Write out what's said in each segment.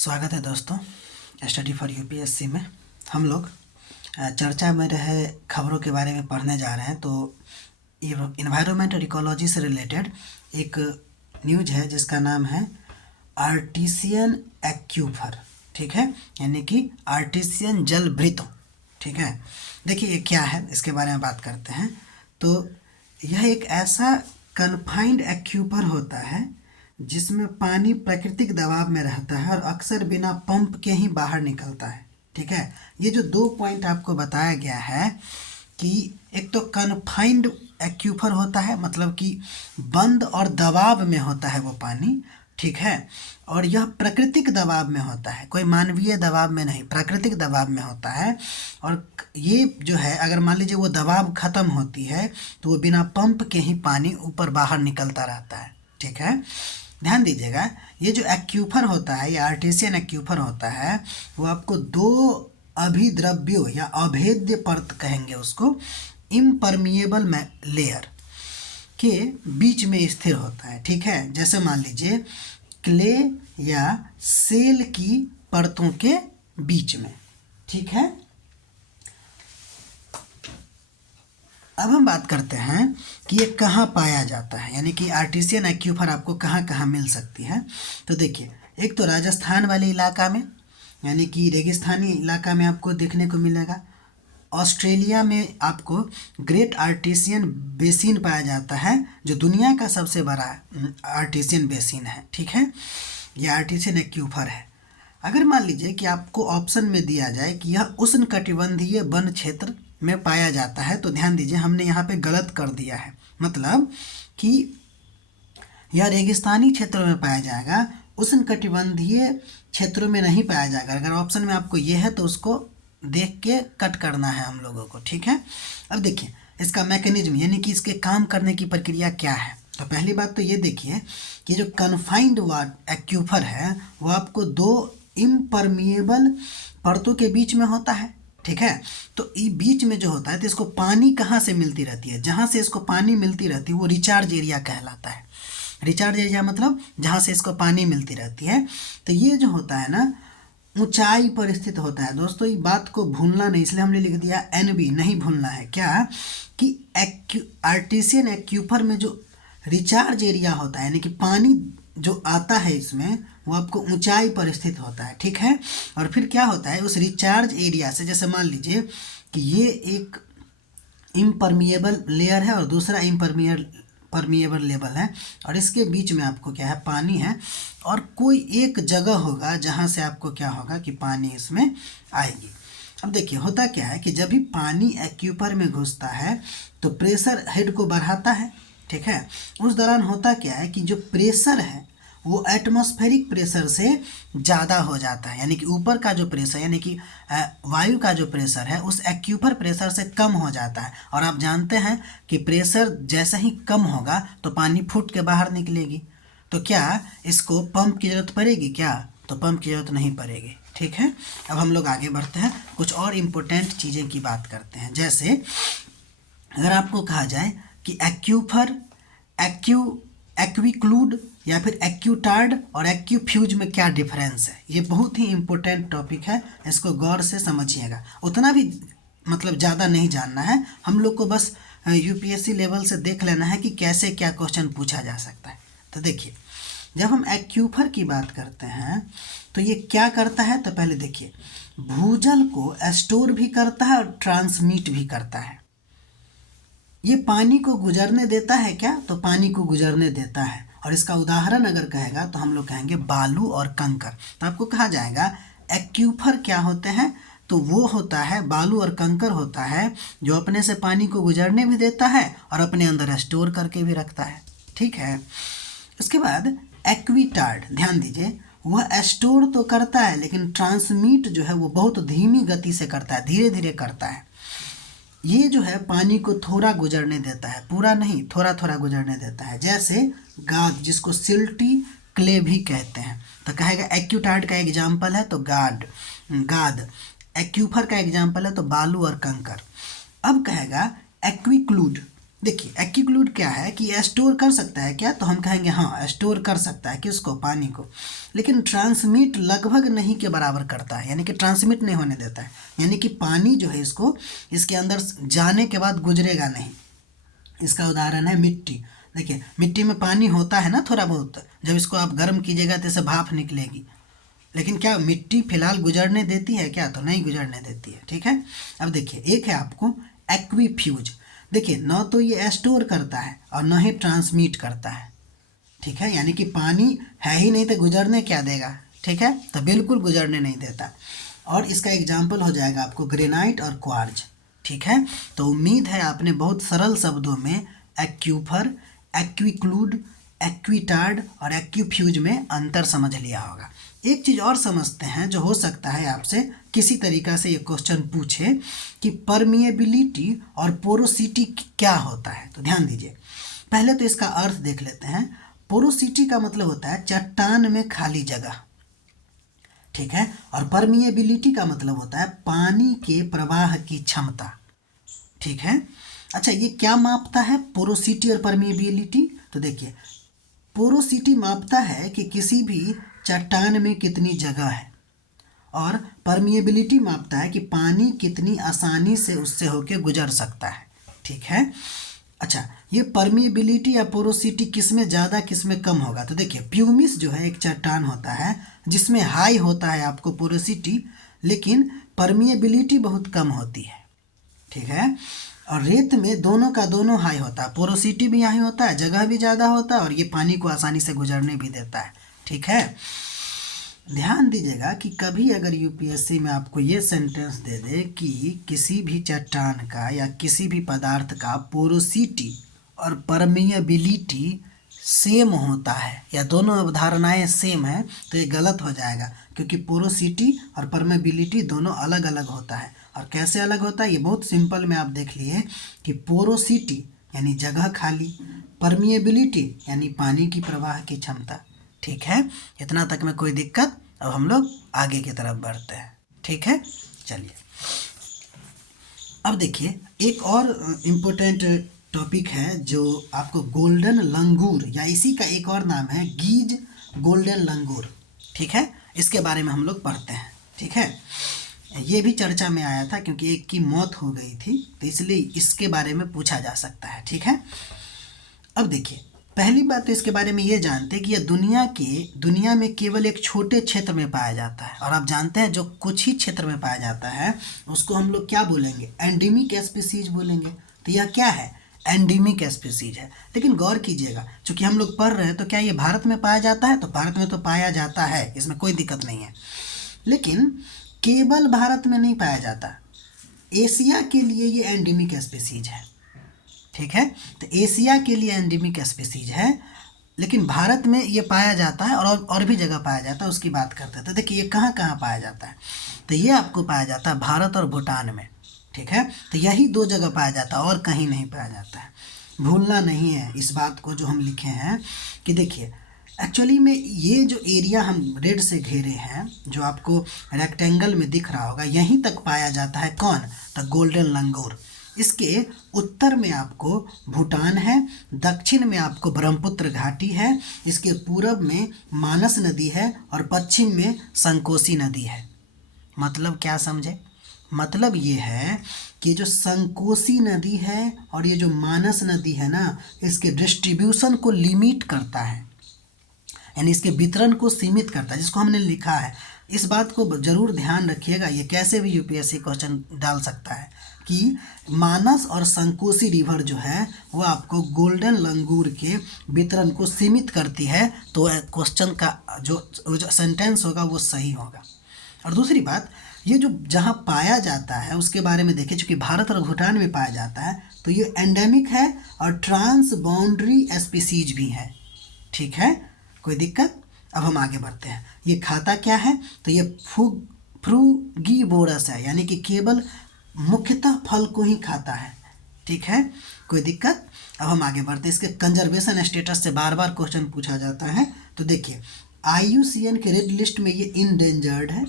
स्वागत है दोस्तों स्टडी फॉर यूपीएससी में। हम लोग चर्चा में रहे खबरों के बारे में पढ़ने जा रहे हैं। तो इन्वायरमेंट और इकोलॉजी से रिलेटेड एक न्यूज है जिसका नाम है आर्टिसियन एक्यूफर, ठीक है, यानी कि आर्टिसियन जल भृत, ठीक है। देखिए ये क्या है, इसके बारे में बात करते हैं। तो यह एक ऐसा कन्फाइंड एक्यूफर होता है जिसमें पानी प्राकृतिक दबाव में रहता है और अक्सर बिना पंप के ही बाहर निकलता है, ठीक है। ये जो 2 पॉइंट आपको बताया गया है कि एक तो कन्फाइंड एक्यूफर होता है, मतलब कि बंद और दबाव में होता है वो पानी, ठीक है, और यह प्राकृतिक दबाव में होता है, कोई मानवीय दबाव में नहीं, प्राकृतिक दबाव में होता है। और ये जो है अगर मान लीजिए वो दबाव ख़त्म होती है तो वो बिना पंप के ही पानी ऊपर बाहर निकलता रहता है, ठीक है। ध्यान दीजिएगा, ये जो एक्यूफर होता है, ये आर्टिसियन एक्यूफर होता है, वो आपको 2 अभिद्रव्यों या अभेद्य परत कहेंगे उसको, इम्परमिएबल लेयर के बीच में स्थिर होता है, ठीक है। जैसे मान लीजिए क्ले या सेल की परतों के बीच में, ठीक है। अब हम बात करते हैं कि ये कहाँ पाया जाता है, यानी कि आर्टिसियन एक्यूफर आपको कहाँ कहाँ मिल सकती है। तो देखिए, एक तो राजस्थान वाले इलाका में, यानी कि रेगिस्तानी इलाका में आपको देखने को मिलेगा। ऑस्ट्रेलिया में आपको ग्रेट आर्टिसियन बेसिन पाया जाता है, जो दुनिया का सबसे बड़ा आर्टिसियन बेसिन है, ठीक है। ये आर्टिसियन एक्यूफर है। अगर मान लीजिए कि आपको ऑप्शन में दिया जाए कि यह उष्णकटिबंधीय वन क्षेत्र में पाया जाता है, तो ध्यान दीजिए हमने यहाँ पे गलत कर दिया है, मतलब कि यह रेगिस्तानी क्षेत्रों में पाया जाएगा, उष्णकटिबंधीय क्षेत्रों में नहीं पाया जाएगा। अगर ऑप्शन में आपको ये है तो उसको देख के कट करना है हम लोगों को, ठीक है। अब देखिए इसका मैकेनिज्म, यानी कि इसके काम करने की प्रक्रिया क्या है। तो पहली बात तो ये देखिए कि जो कन्फाइंड एक्यूफर है वो आपको 2 इम्परमिएबल परतों के बीच में होता है, ठीक है। तो ये बीच में जो होता है, तो इसको पानी कहाँ से मिलती रहती है, जहाँ से इसको पानी मिलती रहती है वो रिचार्ज एरिया कहलाता है। रिचार्ज एरिया मतलब जहाँ से इसको पानी मिलती रहती है। तो ये जो होता है ना, ऊंचाई पर स्थित होता है। दोस्तों ये बात को भूलना नहीं, इसलिए हमने लिख दिया NB, नहीं भूलना है क्या कि आर्टिसियन एक्यूफर में जो रिचार्ज एरिया होता है, यानी कि पानी जो आता है इसमें, वो आपको ऊंचाई पर स्थित होता है, ठीक है। और फिर क्या होता है, उस रिचार्ज एरिया से, जैसे मान लीजिए कि ये एक इम्परमिएबल लेयर है और दूसरा परमिएबल लेवल है, और इसके बीच में आपको क्या है, पानी है, और कोई एक जगह होगा जहाँ से आपको क्या होगा कि पानी इसमें आएगी। अब देखिए होता क्या है कि जब भी पानी एक्यूफर में घुसता है तो प्रेशर हेड को बढ़ाता है, ठीक है। उस दौरान होता क्या है कि जो प्रेशर है वो एटमॉस्फेरिक प्रेशर से ज़्यादा हो जाता है, यानी कि ऊपर का जो प्रेशर, यानी कि वायु का जो प्रेशर है उस एक्यूफर प्रेशर से कम हो जाता है। और आप जानते हैं कि प्रेशर जैसे ही कम होगा तो पानी फूट के बाहर निकलेगी। तो क्या इसको पंप की ज़रूरत पड़ेगी क्या? तो पंप की ज़रूरत नहीं पड़ेगी, ठीक है। अब हम लोग आगे बढ़ते हैं, कुछ और इम्पोर्टेंट चीज़ें की बात करते हैं। जैसे अगर आपको कहा जाए कि एक्यूफर, एक्विक्लूड या फिर एक्यूटार्ड और एक्यूफ्यूज में क्या डिफरेंस है, ये बहुत ही इम्पोर्टेंट टॉपिक है, इसको गौर से समझिएगा। उतना भी मतलब ज़्यादा नहीं जानना है हम लोग को, बस यूपीएससी लेवल से देख लेना है कि कैसे क्या क्वेश्चन पूछा जा सकता है। तो देखिए जब हम एक्यूफर की बात करते हैं तो ये क्या करता है, तो पहले देखिए भूजल को स्टोर भी करता है और ट्रांसमिट भी करता है। ये पानी को गुजरने देता है क्या, तो पानी को गुजरने देता है। और इसका उदाहरण अगर कहेगा तो हम लोग कहेंगे बालू और कंकर। तो आपको कहा जाएगा एक्यूफर क्या होते हैं, तो वो होता है बालू और कंकर होता है जो अपने से पानी को गुजरने भी देता है और अपने अंदर स्टोर करके भी रखता है, ठीक है। उसके बाद एक्विटार्ड, ध्यान दीजिए, वह स्टोर तो करता है लेकिन ट्रांसमिट जो है वो बहुत धीमी गति से करता है, धीरे धीरे करता है। ये जो है पानी को थोड़ा गुजरने देता है, पूरा नहीं, थोड़ा थोड़ा गुजरने देता है। जैसे गाद, जिसको सिल्टी क्ले भी कहते हैं। तो कहेगा एक्यूटार्ड का एग्जाम्पल है तो गाद, एक्यूफर का एग्जाम्पल है तो बालू और कंकर। अब कहेगा एक्विक्लूड, देखिए एक्यूक्लूड क्या है कि स्टोर कर सकता है क्या, तो हम कहेंगे हाँ स्टोर कर सकता है किसको, पानी को, लेकिन ट्रांसमिट लगभग नहीं के बराबर करता है, यानी कि ट्रांसमिट नहीं होने देता है, यानी कि पानी जो है इसको इसके अंदर जाने के बाद गुजरेगा नहीं। इसका उदाहरण है मिट्टी। देखिए मिट्टी में पानी होता है ना थोड़ा बहुत, जब इसको आप गर्म कीजिएगा तो इससे भाप निकलेगी, लेकिन क्या मिट्टी फिलहाल गुजरने देती है क्या, तो नहीं गुजरने देती है। ठीक है, अब देखिए एक है आपको एक्वीफ्यूज। देखिए न तो ये स्टोर करता है और न ही ट्रांसमिट करता है। ठीक है, यानी कि पानी है ही नहीं तो गुजरने क्या देगा। ठीक है, तो बिल्कुल गुजरने नहीं देता। और इसका एग्जाम्पल हो जाएगा आपको ग्रेनाइट और क्वार्ज। ठीक है, तो उम्मीद है आपने बहुत सरल शब्दों में एक्यूफर, एक्वीक्लूड, एक्वीटार्ड और एक्यूफ्यूज में अंतर समझ लिया होगा। एक चीज़ और समझते हैं जो हो सकता है आपसे किसी तरीक़ा से ये क्वेश्चन पूछे कि परमिएबिलिटी और पोरोसिटी क्या होता है। तो ध्यान दीजिए, पहले तो इसका अर्थ देख लेते हैं। पोरोसिटी का मतलब होता है चट्टान में खाली जगह। ठीक है, और परमिएबिलिटी का मतलब होता है पानी के प्रवाह की क्षमता। ठीक है, अच्छा ये क्या मापता है पोरोसिटी और परमिएबिलिटी, तो देखिए पोरोसिटी मापता है कि किसी भी चट्टान में कितनी जगह है, और परमिएबिलिटी मापता है कि पानी कितनी आसानी से उससे होके गुजर सकता है। ठीक है, अच्छा ये परमिएबिलिटी या पोरोसिटी किस में ज़्यादा किस में कम होगा, तो देखिए प्यूमिस जो है एक चट्टान होता है जिसमें हाई होता है आपको पोरोसिटी, लेकिन परमिएबिलिटी बहुत कम होती है। ठीक है, और रेत में दोनों का दोनों हाई होता है, पोरोसिटी भी हाई होता है, जगह भी ज़्यादा होता है, और ये पानी को आसानी से गुजरने भी देता है। ठीक है, ध्यान दीजिएगा कि कभी अगर यूपीएससी में आपको ये सेंटेंस दे दे कि किसी भी चट्टान का या किसी भी पदार्थ का पोरोसिटी और परमिएबिलिटी सेम होता है या दोनों अवधारणाएं सेम है, तो ये गलत हो जाएगा, क्योंकि पोरोसिटी और परमिएबिलिटी दोनों अलग अलग होता है। और कैसे अलग होता है, ये बहुत सिंपल में आप देख लिए कि पोरोसिटी यानी जगह खाली, परमिएबिलिटी यानी पानी की प्रवाह की क्षमता। ठीक है, इतना तक में कोई दिक्कत। अब हम लोग आगे की तरफ बढ़ते हैं। ठीक है, चलिए अब देखिए एक और इम्पोर्टेंट टॉपिक है जो आपको गोल्डन लंगूर, या इसी का एक और नाम है गीज गोल्डन लंगूर। ठीक है, इसके बारे में हम लोग पढ़ते हैं। ठीक है, ये भी चर्चा में आया था क्योंकि एक की मौत हो गई थी, तो इसलिए इसके बारे में पूछा जा सकता है। ठीक है, अब देखिए पहली बात तो इसके बारे में ये जानते हैं कि यह दुनिया में केवल एक छोटे क्षेत्र में पाया जाता है, और आप जानते हैं जो कुछ ही क्षेत्र में पाया जाता है उसको हम लोग क्या बोलेंगे, एंडेमिक स्पीसीज बोलेंगे। तो यह क्या है, एंडेमिक स्पीसीज है। लेकिन गौर कीजिएगा, चूंकि हम लोग पढ़ रहे हैं तो क्या ये भारत में पाया जाता है, तो भारत में तो पाया जाता है, इसमें कोई दिक्कत नहीं है, लेकिन केवल भारत में नहीं पाया जाता, एशिया के लिए ये एंडेमिक स्पीसीज है। ठीक है, तो एशिया के लिए एंडेमिक स्पीसीज है, लेकिन भारत में ये पाया जाता है और भी जगह पाया जाता है, उसकी बात करते हैं। तो देखिए ये कहाँ कहाँ पाया जाता है, तो ये आपको पाया जाता है भारत और भूटान में। ठीक है, तो यही दो जगह पाया जाता है और कहीं नहीं पाया जाता है। भूलना नहीं है इस बात को जो हम लिखे हैं कि देखिए एक्चुअली में ये जो एरिया हम रेड से घेरे हैं, जो आपको रेक्टेंगल में दिख रहा होगा, यहीं तक पाया जाता है कौन, द गोल्डन लंगूर। इसके उत्तर में आपको भूटान है, दक्षिण में आपको ब्रह्मपुत्र घाटी है, इसके पूरब में मानस नदी है और पश्चिम में संकोसी नदी है। मतलब क्या समझे, मतलब ये है कि जो संकोसी नदी है और ये जो मानस नदी है ना, इसके डिस्ट्रीब्यूशन को लिमिट करता है, यानी इसके वितरण को सीमित करता है, जिसको हमने लिखा है। इस बात को जरूर ध्यान रखिएगा, ये कैसे भी यूपीएससी क्वेश्चन डाल सकता है कि मानस और संकोसी रिवर जो है वो आपको गोल्डन लंगूर के वितरण को सीमित करती है, तो क्वेश्चन का जो सेंटेंस होगा वो सही होगा। और दूसरी बात, ये जो जहाँ पाया जाता है उसके बारे में देखिए, चूँकि भारत और भूटान में पाया जाता है तो ये एंडेमिक है और ट्रांस बाउंड्री स्पीसीज भी है। ठीक है, कोई दिक्कत। अब हम आगे बढ़ते हैं, ये खाता क्या है, तो ये फ्रूगीवोरस है, यानी कि केवल मुख्यतः फल को ही खाता है। ठीक है, कोई दिक्कत। अब हम आगे बढ़ते हैं, इसके कंजर्वेशन स्टेटस से बार बार क्वेश्चन पूछा जाता है। तो देखिए IUCN के रेड लिस्ट में ये इंडेंजर्ड है,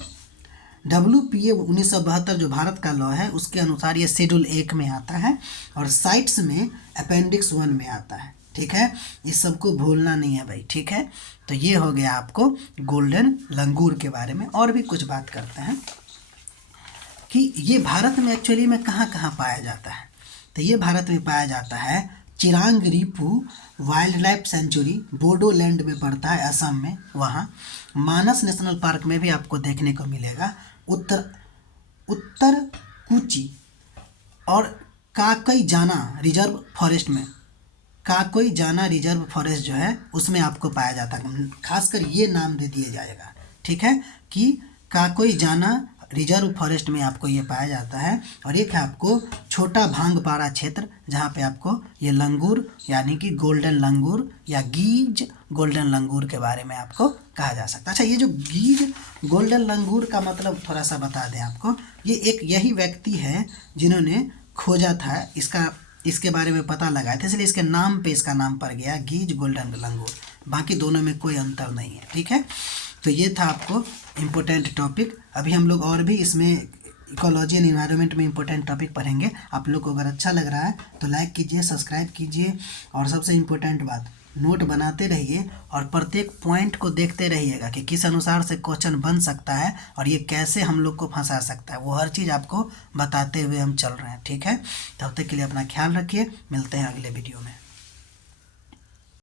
WPA 1972 जो भारत का लॉ है उसके अनुसार ये शेड्यूल 1 में आता है और साइट्स में अपेंडिक्स 1 में आता है। ठीक है, इस सबको भूलना नहीं है भाई। ठीक है, तो ये हो गया आपको गोल्डन लंगूर के बारे में। और भी कुछ बात करते हैं कि ये भारत में एक्चुअली में कहाँ कहाँ पाया जाता है। तो ये भारत में पाया जाता है Chirang Ripu wildlife sanctuary, Bodoland में पड़ता है, असम में। वहाँ मानस नेशनल पार्क में भी आपको देखने को मिलेगा। उत्तर कुची और काकई जाना रिजर्व फॉरेस्ट में, काकोई जाना रिजर्व फॉरेस्ट जो है उसमें आपको पाया जाता है। खासकर ये नाम दे दिया जाएगा, ठीक है, कि काकोई जाना रिजर्व फॉरेस्ट में आपको ये पाया जाता है। और एक है आपको छोटा भांगपारा क्षेत्र, जहाँ पे आपको ये लंगूर यानी कि गोल्डन लंगूर या गीज गोल्डन लंगूर के बारे में आपको कहा जा सकता है। अच्छा, ये जो गीज गोल्डन लंगूर का मतलब थोड़ा सा बता दें आपको, ये एक यही व्यक्ति है जिन्होंने खोजा था, इसके बारे में पता लगाया था, इसलिए इसके नाम पे इसका नाम पड़ गया गीज गोल्डन लंगूर। बाकी दोनों में कोई अंतर नहीं है। ठीक है, तो ये था आपको इम्पोर्टेंट टॉपिक। अभी हम लोग और भी इसमें इकोलॉजी एंड इन्वायरमेंट में इम्पोर्टेंट टॉपिक पढ़ेंगे। आप लोग को अगर अच्छा लग रहा है तो लाइक कीजिए, सब्सक्राइब कीजिए और सबसे इम्पोर्टेंट बात, नोट बनाते रहिए और प्रत्येक पॉइंट को देखते रहिएगा कि किस अनुसार से क्वेश्चन बन सकता है और ये कैसे हम लोग को फंसा सकता है। वो हर चीज़ आपको बताते हुए हम चल रहे हैं। ठीक है, तब तक के लिए अपना ख्याल रखिए, मिलते हैं अगले वीडियो में।